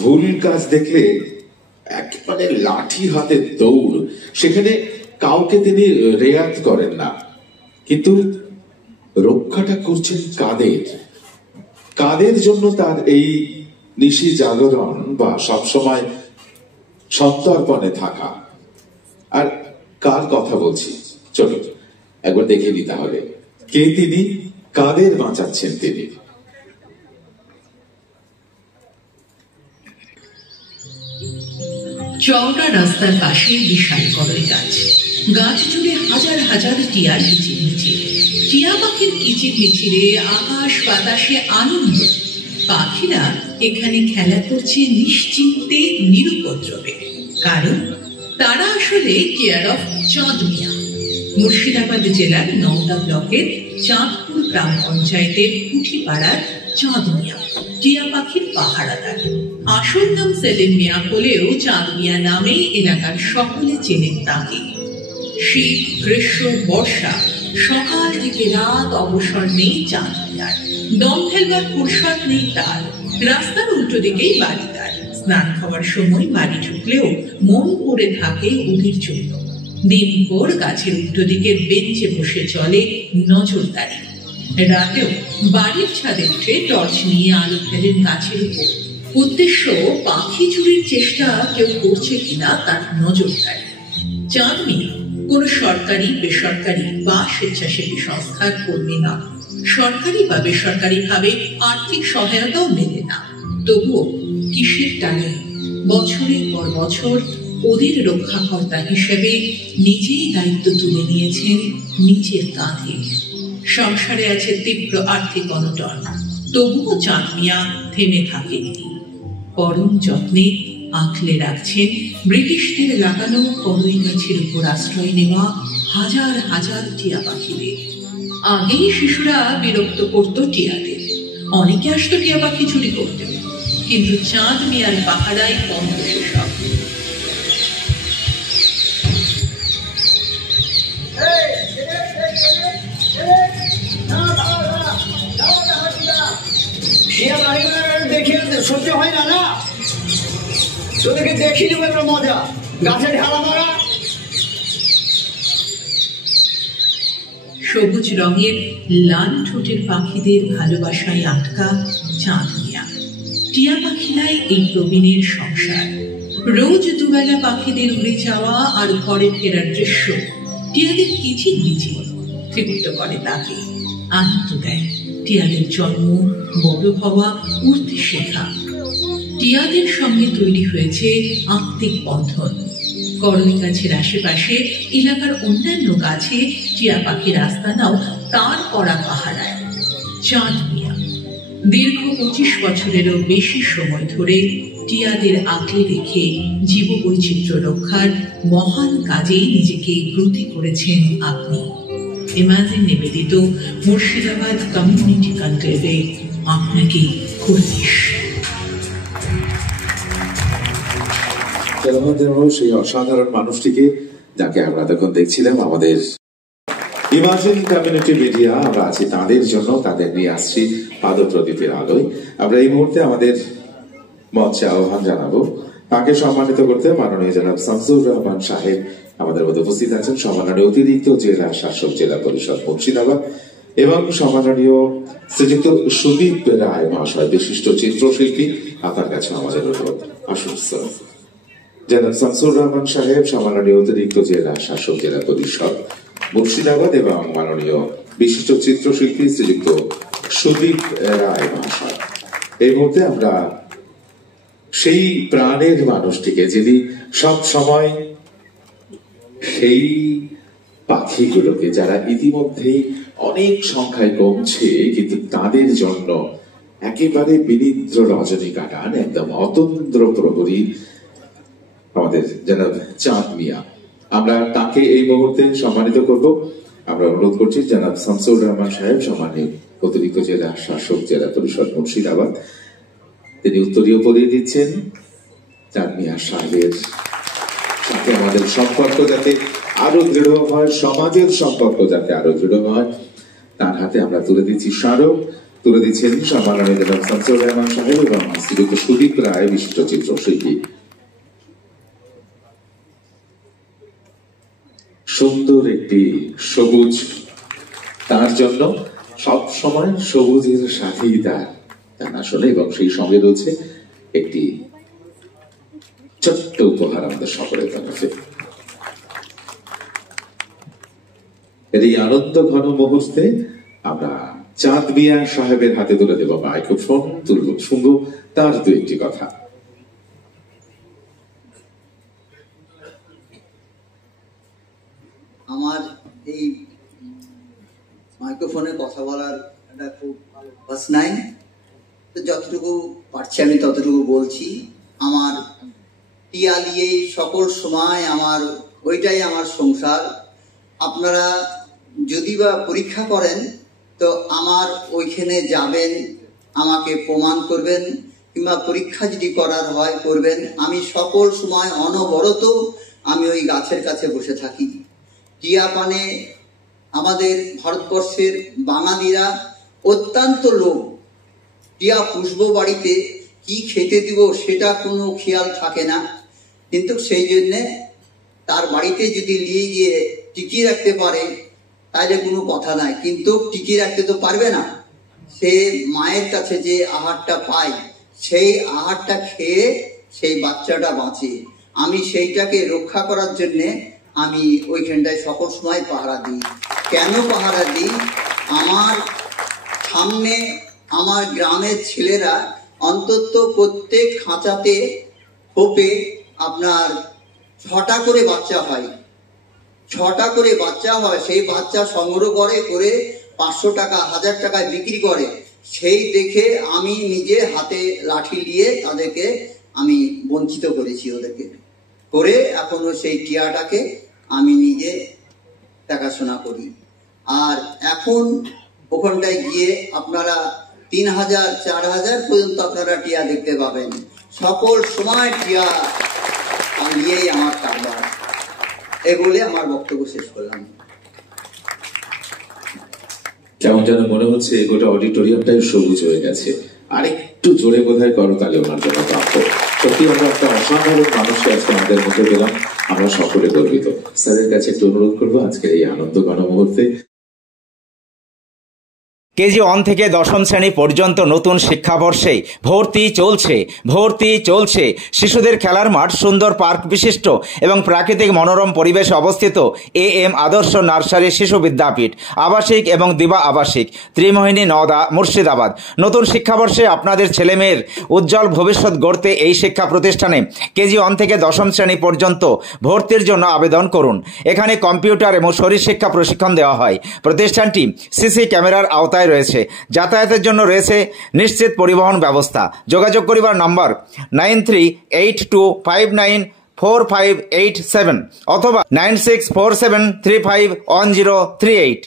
ভুল কাজ দেখলে একেবারে লাঠি হাতে দৌড়, সেখানে কাউকে তিনি রেয়াত করেন না। কিন্তু রক্ষাটা করছেন কাদের? কাদের জন্য তার এই নিশি জাগরণ বা সবসময় সন্তর্পণে থাকা? আর কার কথা বলছি, চলো একবার দেখে নিতে হবে কে তিনি, কাদের বাঁচাচ্ছেন তিনি। চওড়া রাস্তার পাশে বিশাল কদই গাছ, গাছ জুড়ে হাজার হাজার টিয়ার কিচিরমিচির। টিয়া পাখির কিচিরমিচিরে আকাশ বাতাসে আনন্দ। পাখিরা এখানে খেলা করছে নিশ্চিন্তে, নিরুপদ্রবে, কারণ তারা আসলে কেয়ার অফ চাঁদ মিয়া। মুর্শিদাবাদ জেলার নওদা ব্লকের চাঁদপুর গ্রাম পঞ্চায়েতের পুঠিপাড়ার চাঁদ মিয়া টিয়া পাখির পাহারাদার। আসল নাম সেলিম মিয়া হলেও চাঁদ মিয়া নামেই এলাকার সকলে চেনেন তাকে। শীত, গ্রীষ্ম, বর্ষা, সকাল থেকে রাত অবসর নেই চাঁদ মিয়ার। দম ফেলবার ফুরসত নেই তার। রাস্তার উল্টো দিকেই বাড়ি তার। স্নান খাওয়ার সময় বাড়ি ঢুকলেও মন পড়ে থাকে ওদের জন্য। দিনভর গাছের উল্টো দিকের বেঞ্চে বসে চলে নজরদারি। রাতেও বাড়ির ছাদে উঠে টর্চ নিয়ে আলো ফেলেন গাছের উপর। উদ্দেশ্য পাখি চুরির চেষ্টা কেউ করছে কিনা তার নজরদারি। চাঁদ মিয়া কোন সরকারি, বেসরকারি বা স্বেচ্ছাসেবী সংস্থার কর্মী নন। সরকারি বা বেসরকারি ভাবে আর্থিক সহায়তাও মেলে না। তবুও কিসের টানে বছরের পর বছর ওদের রক্ষাকর্তা হিসেবে নিজেই দায়িত্ব তুলে নিয়েছেন নিজের কাঁধে। সংসারে আছে তীব্র আর্থিক অনটন, তবুও চাঁদ মিয়া থেমে থাকেননি। পরম যত্নে আঁকলে রাখছেন ব্রিটিশদের লাগানো কদই গাছের উপর আশ্রয় নেওয়া হাজার হাজার টিয়া পাখিদের। আগেই শিশুরা বিরক্ত করত টিয়াদের, অনেকে আসতো টিয়া পাখি চুরি করতে, কিন্তু চাঁদ মিয়ার পাহারায় বন্ধ সেসব। সহ্য হয় না না, তোদেরকে দেখি নেবো মজা, গাছে ঢালা মারা। সবুজ রঙের লাল ঠোঁটের পাখিদের ভালোবাসায় আটকা চাঁদ মিয়া। টিয়া পাখিরাই এই প্রবীণের সংসার। রোজ দুবেলা পাখিদের উড়ে যাওয়া আর ঘরে ফেরার দৃশ্য টিয়াদের কিচিরমিচির তৃপ্ত করে তাকে, আনন্দ দেয়। টিয়াদের জন্ম, বড় হওয়া, উড়তে শেখা। টিয়াদের সঙ্গে তৈরি হয়েছে আত্মিক বন্ধন। কদই গাছের আশেপাশে এলাকার অন্যান্য গাছে টিয়া পাখির আস্তানাও তার করা পাহারায়। চাঁদ মিয়া দীর্ঘ 25 বছরেরও বেশি সময় ধরে টিয়াদের আগলে রেখে জীববৈচিত্র্য রক্ষার মহান কাজে নিজেকে ব্রতী করেছেন আপনি। ইমাজিন নিবেদিত মুর্শিদাবাদ কমিউনিটি কনক্লেভে আপনাকে কুর্নিশ। সেই অসাধারণ মানুষটিকে যাকে আমরা তখন দেখছিলাম আমাদের ইমাজিন কমিউনিটি মিডিয়া, আমরা আছি তাদের জন্য, তাদের নিয়ে আসছি পাদপ্রদীপের আলোয়। আমরা এই মুহূর্তে আমাদের মঞ্চে আহ্বান জানাবো তাকে সম্মানিত করতে মাননীয় জনাব শামসুর রহমান সাহেব আমাদের মধ্যে উপস্থিত আছেন, সম্মাননীয় অতিরিক্ত জেলা শাসক জেলা পরিষদ মুর্শিদাবাদ, এবং সম্মাননীয় শ্রীযুক্ত সুদীপ রায় মহাশয়, বিশিষ্ট চিত্রশিল্পী, আপনার কাছে আমাদের অনুরোধ। আসুন স্যার। জনাব শামসুর রহমান সাহেব, সম্মাননীয় অতিরিক্ত জেলা শাসক জেলা পরিষদ মুর্শিদাবাদ, এবং মাননীয় বিশিষ্ট চিত্রশিল্পী শ্রীযুক্ত সুদীপ রায় মহাশয়। এই মুহূর্তে আমরা সেই প্রাণের মানুষটিকে, যিনি সব সময় সেই পাখিগুলোকে, যারা ইতিমধ্যেই অনেক সংখ্যায় কমছে কিন্তু তাদের জন্য একেবারে বিনিদ্র রজনী কাটান, একদম অতন্দ্র প্রহরী আমাদের জনাব চাঁদ মিয়া। আমরা তাকে এই মুহূর্তে সম্মানিত করব। আমরা অনুরোধ করছি জনাব শামসুর রহমান সাহেব, সম্মানীয় অতিরিক্ত জেলা শাসক জেলা পরিষদ মুর্শিদাবাদ, তিনি উত্তরীয় পরিয়ে দিচ্ছেন। চাঁদ মিয়া সাহেবের সাথে আমাদের সম্পর্ক যাতে আরো দৃঢ় হয়, সমাজের সম্পর্ক যাতে আরো দৃঢ় হয়, তার হাতে আমরা তুলে দিচ্ছি স্মারক। তুলে দিচ্ছেন সম্মাননীয় জনাব শামসুর রহমান সাহেব এবং শ্রীযুক্ত সুদীপ রায় বিশিষ্ট চিত্রশিল্পী। সুন্দর একটি সবুজ, তার জন্য সব সময় সবুজের সাথেই তার আসলে, এবং সেই সঙ্গে রয়েছে একটি ছোট্ট উপহার আমাদের সকলের তরফে। এই আনন্দ ঘন মুহূর্তে আমরা চাঁদ মিয়া সাহেবের হাতে তুলে দেব মাইক্রোফোন, তুলব শুনবো তার দু একটি কথা। আমার এই মাইক্রোফোনে কথা বলার একটা খুব অভ্যাস নাই, তো যতটুকু পারছি আমি ততটুকু বলছি। আমার টিয়া নিয়েই সকল সময় আমার ওইটাই আমার সংসার। আপনারা যদি বা পরীক্ষা করেন তো আমার ওইখানে যাবেন, আমাকে প্রমাণ করবেন, কিংবা পরীক্ষা যদি করার হয় করবেন। আমি সকল সময় অনবরত আমি ওই গাছের কাছে বসে থাকি। টিয়া পানে আমাদের ভারতবর্ষের বাঙালিরা অত্যন্ত লোভ। টিয়া পুষব বাড়িতে, কি খেতে দিব সেটা কোনো খেয়াল থাকে না, কিন্তু সেই জন্যে তার বাড়িতে যদি নিয়ে গিয়ে টিকিয়ে রাখতে পারে তাহলে কোনো কথা নাই, কিন্তু টিকিয়ে রাখতে তো পারবে না। সে মায়ের কাছে যে আহারটা পায় সেই আহারটা খেয়ে সেই বাচ্চাটা বাঁচে। আমি সেইটাকে রক্ষা করার জন্যে আমি ওইখানটায় সকল সময় পাহারা দিই। কেন পাহারা দিই? আমার সামনে আমার গ্রামের ছেলেরা অন্তত প্রত্যেক খাঁচাতে খোপে আপনার 6টা করে বাচ্চা হয়, 6টা করে বাচ্চা হয়। সেই বাচ্চা সংগ্রহ করে 500 টাকা 1000 টাকায় বিক্রি করে। সেই দেখে আমি নিজে হাতে লাঠি নিয়ে তাদেরকে আমি বঞ্চিত করেছি, ওদেরকে করে এখনো সেই টিয়াটাকে আমি নিজে দেখাশোনা করি। আর এখন ওখানটায় গিয়ে আপনারা 3000 4000 পর্যন্ত আপনারা টিয়া দেখতে পাবেন। সকল সময় টিয়া নিয়েই আমার কারবার। এ বলে আমার বক্তব্য শেষ করলাম। কেমন যেন মনে হচ্ছে গোটা অডিটোরিয়ামটাই সবুজ হয়ে গেছে। আরেকটু জোরে বোধহয় করতালি ওনার জন্য প্রাপ্য। সত্যি আমরা একটা অসাধারণ মানুষকে আজকে আমাদের মধ্যে পেলাম, আমরা সকলে গর্বিত। স্যারের কাছে একটু অনুরোধ করবো আজকের এই আনন্দ ঘন মুহূর্তে। কেজি 1 থেকে 10ম শ্রেণী পর্যন্ত নতুন শিক্ষাবর্ষে ভর্তি চলছে। শিশুদের খেলার মাঠ, সুন্দর পার্ক বিশিষ্ট এবং প্রাকৃতিক মনোরম পরিবেশে অবস্থিত AM আদর্শ নার্সারি শিশু বিদ্যাপীঠ, আবাসিক এবং দিবা আবাসিক, ত্রিমোহিনী, নওদা, মুর্শিদাবাদ। নতুন শিক্ষাবর্ষে আপনাদের ছেলেমেয়ের উজ্জ্বল ভবিষ্যৎ গড়তে এই শিক্ষা প্রতিষ্ঠানে কেজি 1 থেকে 10ম শ্রেণী পর্যন্ত ভর্তির জন্য আবেদন করুন। এখানে কম্পিউটার এবং শরীরশিক্ষা প্রশিক্ষণ দেওয়া হয়। প্রতিষ্ঠানটি CC ক্যামেরার আওতায় রয়েছে। যাতায়াতের জন্য রয়েছে নিশ্চিত পরিবহন ব্যবস্থা। যোগাযোগ করিবার নম্বর 9382594587 অথবা 9647351038।